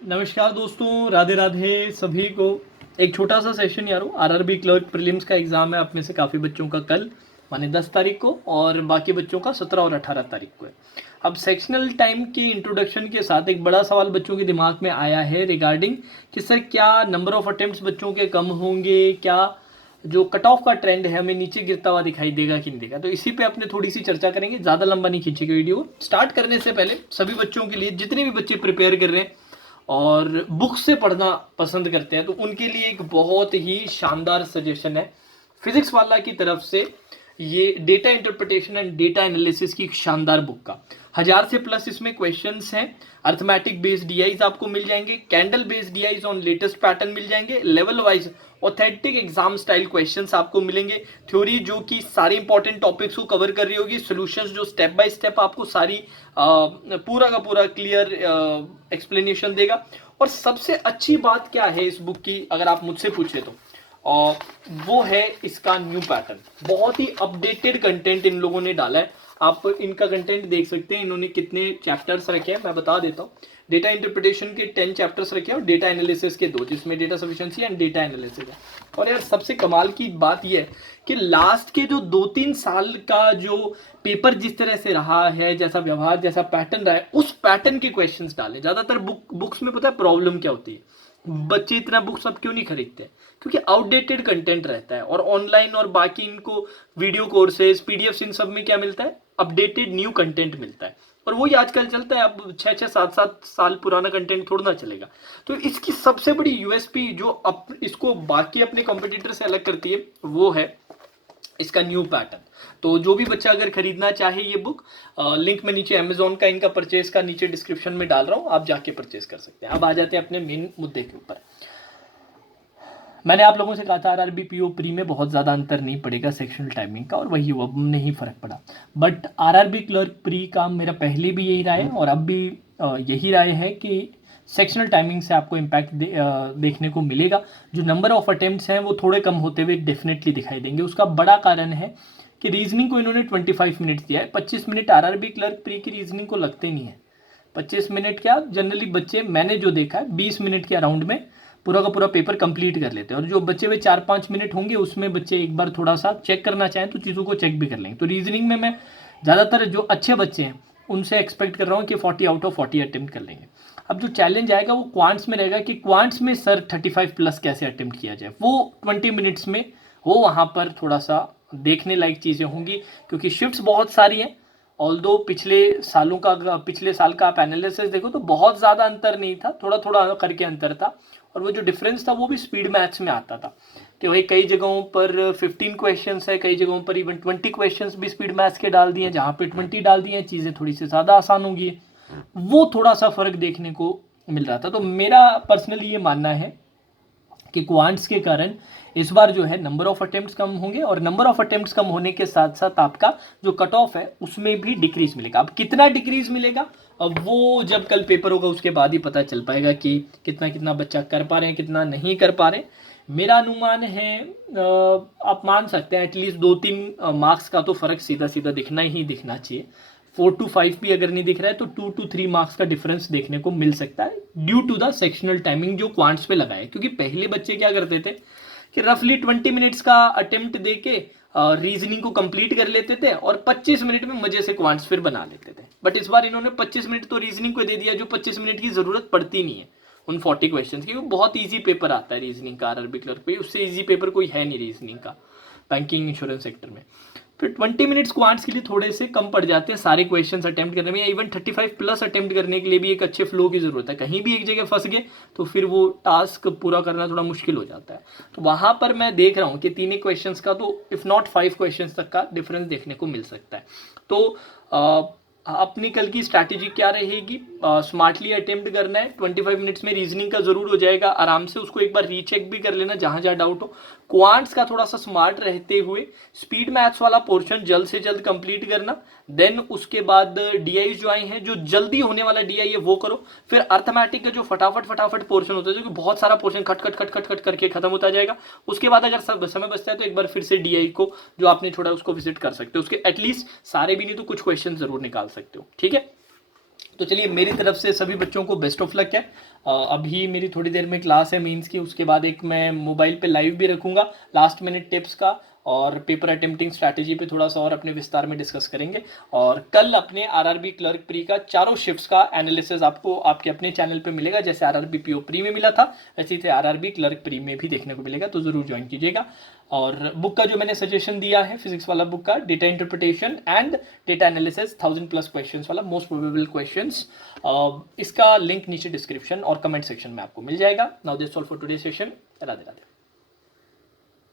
नमस्कार दोस्तों, राधे राधे सभी को। एक छोटा सा सेशन यारो, आरआरबी क्लर्क प्रीलिम्स का एग्ज़ाम है। आप में से काफ़ी बच्चों का कल माने 10 तारीख को और बाकी बच्चों का 17 और 18 तारीख को है। अब सेक्शनल टाइम की इंट्रोडक्शन के साथ एक बड़ा सवाल बच्चों के दिमाग में आया है रिगार्डिंग कि सर क्या नंबर ऑफ अटेम्प्ट्स बच्चों के कम होंगे, क्या जो कट ऑफ का ट्रेंड है हमें नीचे गिरता हुआ दिखाई देगा कि नहीं देगा। तो इसी पे अपने थोड़ी सी चर्चा करेंगे, ज़्यादा लंबा नहीं खींचेगा वीडियो। स्टार्ट करने से पहले सभी बच्चों के लिए, जितने भी बच्चे प्रिपेयर कर रहे हैं और बुक से पढ़ना पसंद करते हैं, तो उनके लिए एक बहुत ही शानदार सजेशन है फिजिक्स वाला की तरफ से। ये data interpretation and data analysis की एक शानदार बुक का 1000 से प्लस इसमें क्वेश्चंस हैं। अर्थमेटिक बेस्ड डीआईज आपको मिल जाएंगे, candle based DIs on latest pattern मिल जाएंगे, level wise authentic exam style questions आपको मिलेंगे, थ्योरी जो कि सारे इंपॉर्टेंट टॉपिक्स को कवर कर रही होगी, सॉल्यूशंस जो स्टेप बाय स्टेप आपको सारी पूरा का पूरा क्लियर एक्सप्लेनेशन देगा। और सबसे अच्छी बात क्या है इस बुक की, अगर आप मुझसे पूछे तो और वो है इसका न्यू पैटर्न। बहुत ही अपडेटेड कंटेंट इन लोगों ने डाला है। आप इनका कंटेंट देख सकते हैं, इन्होंने कितने चैप्टर्स रखे हैं मैं बता देता हूँ। डेटा इंटरप्रिटेशन के 10 चैप्टर्स रखे हैं और डेटा एनालिसिस के 2, जिसमें data sufficiency and data analysis है। और यार सबसे कमाल की बात यह है कि लास्ट के जो 2-3 साल का जो पेपर जिस तरह से रहा है, जैसा व्यवहार, जैसा पैटर्न रहा है, उस पैटर्न के क्वेश्चंस डाले। ज़्यादातर बुक्स में पता है प्रॉब्लम क्या होती है, बच्चे इतना बुक्स अब क्यों नहीं खरीदते, क्योंकि आउटडेटेड कंटेंट रहता है। और ऑनलाइन और बाकी इनको वीडियो कोर्सेज, पीडीएफ, इन सब में क्या मिलता है, अपडेटेड न्यू कंटेंट मिलता है। और वही आजकल चलता है। अब 6-6, 7-7 साल पुराना कंटेंट थोड़ा ना चलेगा। तो इसकी सबसे बड़ी यूएसपी जो इसको बाकी अपने कॉम्पिटिटर से अलग करती है, वो है इसका न्यू पैटर्न। तो जो भी बच्चा अगर खरीदना चाहे ये बुक, लिंक में नीचे अमेजोन का इनका परचेज का नीचे डिस्क्रिप्शन में डाल रहा हूँ, आप जाके परचेज कर सकते हैं। अब आ जाते हैं अपने मेन मुद्दे के ऊपर। मैंने आप लोगों से कहा था आरआरबी पीओ प्री में बहुत ज़्यादा अंतर नहीं पड़ेगा सेक्शनल टाइमिंग का, और वही हुआ, नहीं फ़र्क पड़ा। बट आरआरबी क्लर्क प्री का मेरा पहले भी यही राय है और अब भी यही राय है कि सेक्शनल टाइमिंग से आपको इम्पैक्ट देखने को मिलेगा। जो नंबर ऑफ अटेम्प्ट्स हैं वो थोड़े कम होते हुए डेफिनेटली दिखाई देंगे। उसका बड़ा कारण है कि रीजनिंग को इन्होंने 25 मिनट्स दिया है। 25 मिनट आरआरबी क्लर्क प्री की रीजनिंग को लगते नहीं है। 25 मिनट क्या, जनरली बच्चे, मैंने जो देखा है 20 मिनट के अराउंड में पूरा का पूरा पेपर कंप्लीट कर लेते हैं। और जो बच्चे हुए 4-5 मिनट होंगे उसमें बच्चे एक बार थोड़ा सा चेक करना चाहें तो चीज़ों को चेक भी कर लेंगे। तो रीजनिंग में मैं ज़्यादातर जो अच्छे बच्चे हैं उनसे एक्सपेक्ट कर रहा हूँ कि 40 आउट ऑफ 40 अटेम्प्ट कर लेंगे। अब जो चैलेंज आएगा वो क्वांट्स में रहेगा कि क्वांट्स में सर 35 प्लस कैसे अटेम्प्ट किया जाए। वो 20 मिनट्स में हो, वहाँ पर थोड़ा सा देखने लायक चीज़ें होंगी, क्योंकि शिफ्ट्स बहुत सारी हैं। ऑल्दो पिछले साल का आप एनालिसिस देखो तो बहुत ज़्यादा अंतर नहीं था, थोड़ा थोड़ा करके अंतर था। और वो जो डिफरेंस था वो भी स्पीड मैथ्स में आता था कि भाई कई जगहों पर 15 क्वेश्चंस है, कई जगहों पर इवन 20 क्वेश्चंस भी स्पीड मैथ्स के डाल दिए। जहाँ पे 20 डाल दिए चीज़ें थोड़ी सी ज़्यादा आसान होंगी, वो थोड़ा सा फ़र्क देखने को मिल रहा था। तो मेरा पर्सनली ये मानना है कि क्वांट्स के कारण इस बार जो है नंबर ऑफ अटेम्प्ट्स कम होंगे, और नंबर ऑफ अटेम्प्ट्स कम होने के साथ साथ आपका जो कट ऑफ है उसमें भी डिक्रीज मिलेगा। अब कितना डिक्रीज मिलेगा, अब वो जब कल पेपर होगा उसके बाद ही पता चल पाएगा कि कितना कितना बच्चा कर पा रहे हैं, कितना नहीं कर पा रहे। मेरा अनुमान है, आप मान सकते हैं एटलीस्ट 2-3 मार्क्स का तो फ़र्क सीधा सीधा दिखना ही दिखना चाहिए। 4 to 5 भी अगर नहीं दिख रहा है तो 2 to 3 मार्क्स का डिफरेंस देखने को मिल सकता है, due to the sectional timing जो क्वांट्स पे लगाए। क्योंकि पहले बच्चे क्या करते थे कि रफली 20 मिनट्स का अटेम्प्ट दे के रीजनिंग को कंप्लीट कर लेते थे और 25 मिनट में मजे से क्वांट्स फिर बना लेते थे। बट इस बार इन्होंने 25 मिनट तो रीजनिंग को दे दिया, जो 25 मिनट की जरूरत पड़ती नहीं है उन 40 क्वेश्चंस की। वो बहुत ईजी पेपर आता है रीजनिंग का आरआरबी क्लर्क पे, उससे ईजी पेपर कोई है नहीं रीजनिंग का बैंकिंग इंश्योरेंस सेक्टर में। फिर 20 मिनट्स क्वांट्स के लिए थोड़े से कम पड़ जाते हैं सारे क्वेश्चंस अटेम्प्ट करने में, या इवन 35 प्लस अटेम्प्ट करने के लिए भी एक अच्छे फ्लो की जरूरत है। कहीं भी एक जगह फंस गए तो फिर वो टास्क पूरा करना थोड़ा मुश्किल हो जाता है। तो वहां पर मैं देख रहा हूँ कि 3 क्वेश्चंस का तो इफ नॉट 5 क्वेश्चंस तक का डिफरेंस देखने को मिल सकता है। तो अपनी कल की स्ट्रैटेजी क्या रहेगी, स्मार्टली अटेम्प्ट करना है। 25 मिनट्स में रीजनिंग का जरूर हो जाएगा आराम से, उसको एक बार रीचेक भी कर लेना जहां जहां डाउट हो। क्वांट्स का थोड़ा सा स्मार्ट रहते हुए स्पीड मैथ्स वाला पोर्शन जल्द से जल्द कंप्लीट करना। देन उसके बाद डीआई जो आई हैं, जो जल्दी होने वाला डीआई है वो करो। फिर अर्थमेटिक का जो फटाफट पोर्शन होता है, जो कि बहुत सारा पोर्शन खट खट खट खट खट करके खत्म होता जाएगा। उसके बाद अगर समय बचता है तो एक बार फिर से डीआई को जो आपने छोड़ा उसको विजिट कर सकते हो। उसके एटलीस्ट सारे भी नहीं तो कुछ क्वेश्चन जरूर निकाल सकते हो, ठीक है। तो चलिए मेरी तरफ से सभी बच्चों को बेस्ट ऑफ लक है। अभी मेरी थोड़ी देर में क्लास है मेंस की, उसके बाद एक मैं मोबाइल पे लाइव भी रखूँगा लास्ट मिनट टिप्स का, और पेपर अटेम्प्टिंग स्ट्रैटेजी पे थोड़ा सा और अपने विस्तार में डिस्कस करेंगे। और कल अपने आरआरबी क्लर्क प्री का चारों शिफ्ट्स का एनालिसिस आपको आपके अपने चैनल पे मिलेगा। जैसे आरआरबी पीओ प्री में मिला था वैसे ही आरआरबी क्लर्क प्री में भी देखने को मिलेगा, तो ज़रूर ज्वाइन कीजिएगा। और बुक का जो मैंने सजेशन दिया है फिजिक्स वाला बुक का, data interpretation and data analysis 1000+ questions वाला, मोस्ट प्रोबेबल क्वेश्चंस, इसका लिंक नीचे डिस्क्रिप्शन और कमेंट सेक्शन में आपको मिल जाएगा। Now this all for today session. Radhe Radhe.